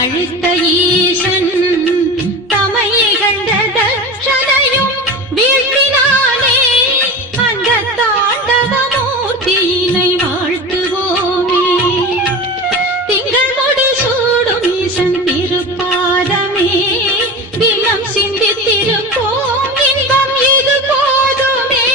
அழித்த ஈசன் தமை இகழ்ந்த தட்சணையும் வீழ்த்தினானே. அந்த தாண்டவ மூர்த்தியினை வாழ்த்துவோமே. திங்கள் முடி சூடும் ஈசன் திருப்பாதமே தினம் சிந்தித்திருப்போம், இன்பம் இது போதுமே.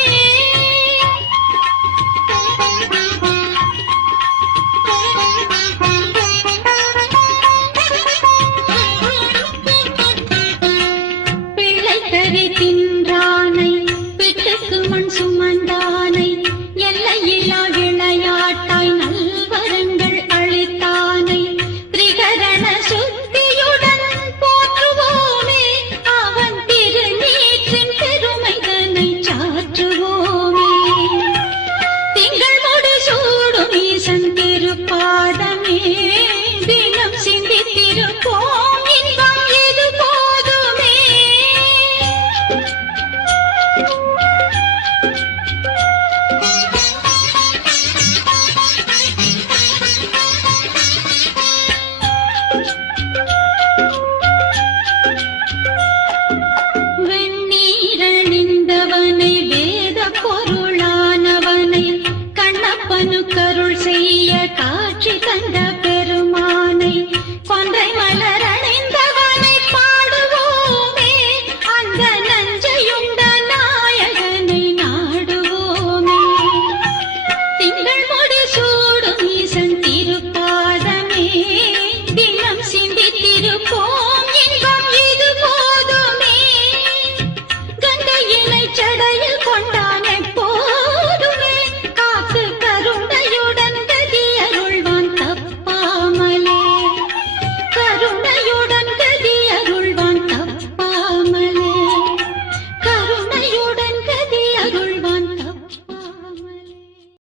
தின்றானை பிட்டுக்கு மண் சுமந்தானை எல்லையிலா விளையாட்டாய் நல்வரங்கள் அளித்தானை திரிகரண சுத்தியுடன் போற்றுவோமே. அவன் திருநீற்றின் பெருமைதனை சாற்றுவோமே. திங்கள் முடி சூடும் ஈசன் திருப்பாதமே தினம் சிந்தித்திருப்போம், இன்பம் இது போதுமே. வெண்ணீரணிந்தவனை வேத பொருளானவனை கண்ணப்பனு கருள் செய்ய காட்சி தந்த பெருமானை கொன்றை மலர் அணிந்தவனை பாடுவோமே. அந்த நஞ்சையுண்ட நாயகனை நாடுவோமே. திங்கள் முடி சூடும் ஈசன் திருப்பாதமே தினம் சிந்தித்திருப்போம், இன்பம் இது போதுமே. கங்கையினை சடையில் கொண்டார்